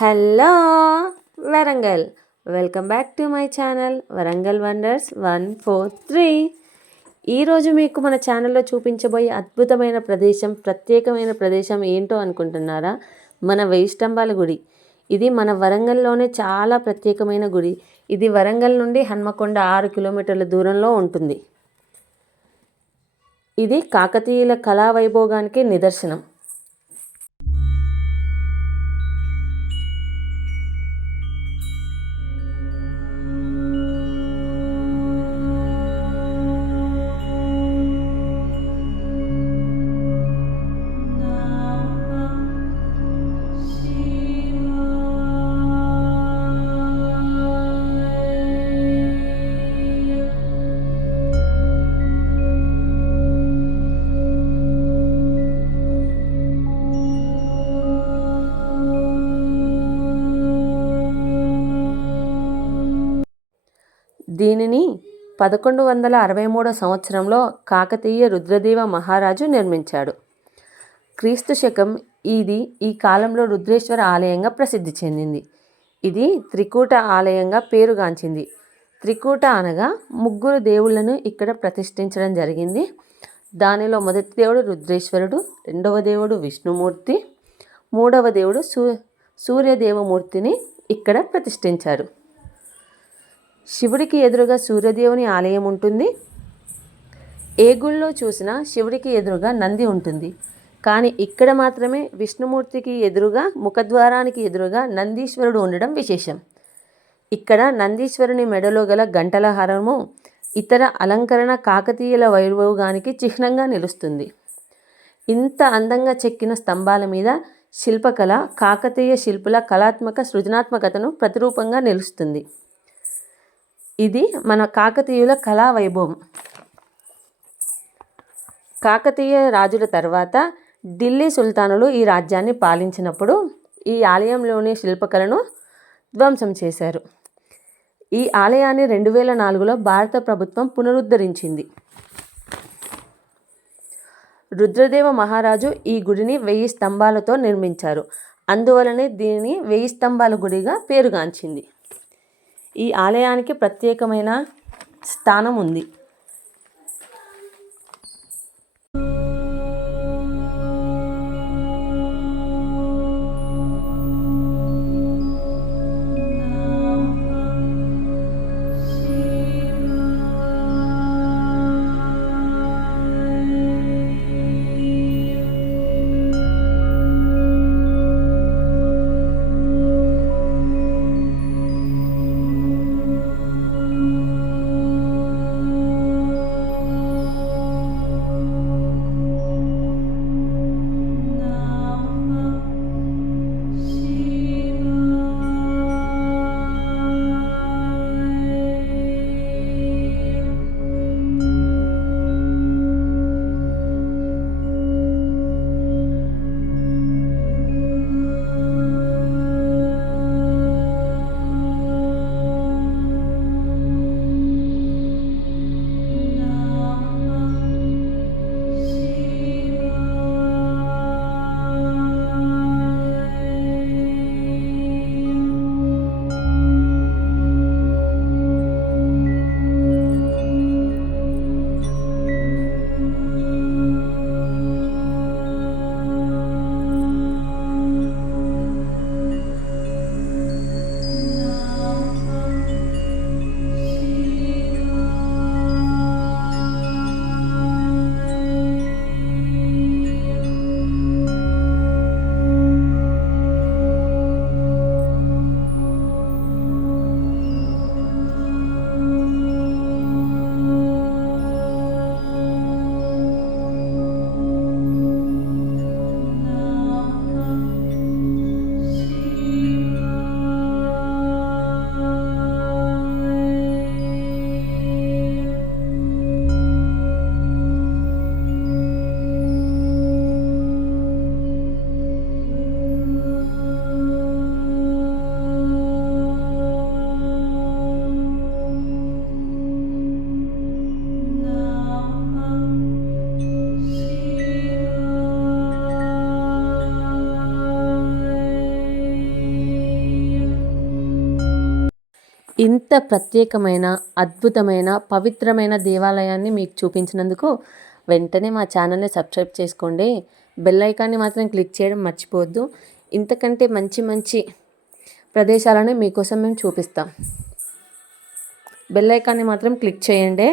Hello Warangal, welcome back to my channel Warangal wonders 143. ఈరోజు మీకు మన ఛానల్లో చూపించబోయే అద్భుతమైన ప్రదేశం, ప్రత్యేకమైన ప్రదేశం ఏంటో అనుకుంటున్నారా? మన వెయ్యి స్తంభాల గుడి. ఇది మన వరంగల్లోనే చాలా ప్రత్యేకమైన గుడి. ఇది వరంగల్ నుండి హన్మకొండ 6 కిలోమీటర్ల దూరంలో ఉంటుంది. ఇది కాకతీయుల కళా వైభోగానికి నిదర్శనం. దీనిని 1163 సంవత్సరంలో కాకతీయ రుద్రదేవ మహారాజు నిర్మించాడు. క్రీస్తు శకం ఇది ఈ కాలంలో రుద్రేశ్వర ఆలయంగా ప్రసిద్ధి చెందింది. ఇది త్రికూట ఆలయంగా పేరుగాంచింది. త్రికూట అనగా ముగ్గురు దేవుళ్లను ఇక్కడ ప్రతిష్ఠించడం జరిగింది. దానిలో మొదటి దేవుడు రుద్రేశ్వరుడు, రెండవ దేవుడు విష్ణుమూర్తి, మూడవ దేవుడు సూర్యదేవమూర్తిని ఇక్కడ ప్రతిష్ఠించారు. శివుడికి ఎదురుగా సూర్యదేవుని ఆలయం ఉంటుంది. ఏ గుళ్ళో చూసినా శివుడికి ఎదురుగా నంది ఉంటుంది. కానీ ఇక్కడ మాత్రమే విష్ణుమూర్తికి ఎదురుగా ముఖద్వారానికి ఎదురుగా నందీశ్వరుడు ఉండడం విశేషం. ఇక్కడ నందీశ్వరుని మెడలో గల గంటల హారము ఇతర అలంకరణ కాకతీయుల వైభోగానికి చిహ్నంగా నిలుస్తుంది. ఇంత అందంగా చెక్కిన స్తంభాల మీద శిల్పకళ కాకతీయ శిల్పుల కళాత్మక సృజనాత్మకతను ప్రతిరూపంగా నిలుస్తుంది. ఇది మన కాకతీయుల కళా వైభవం. కాకతీయ రాజుల తర్వాత ఢిల్లీ సుల్తానులు ఈ రాజ్యాన్ని పాలించినప్పుడు ఈ ఆలయంలోని శిల్పకళను ధ్వంసం చేశారు. ఈ ఆలయాన్ని 2004లో భారత ప్రభుత్వం పునరుద్ధరించింది. రుద్రదేవ మహారాజు ఈ గుడిని 1000 స్తంభాలతో నిర్మించారు. అందువలనే దీనిని 1000 స్తంభాల గుడిగా పేరుగాంచింది. ఈ ఆలయానికి ప్రత్యేకమైన స్థానం ఉంది. ఇంత ప్రత్యేకమైన, అద్భుతమైన, పవిత్రమైన దేవాలయాన్ని మీకు చూపించినందుకు వెంటనే మా ఛానల్ని సబ్స్క్రైబ్ చేసుకోండి. బెల్ ఐకాన్ని మాత్రం క్లిక్ చేయడం మర్చిపోవద్దు. ఇంతకంటే మంచి మంచి ప్రదేశాలను మీకోసం మేము చూపిస్తాం. బెల్ ఐకాన్ని మాత్రం క్లిక్ చేయండి.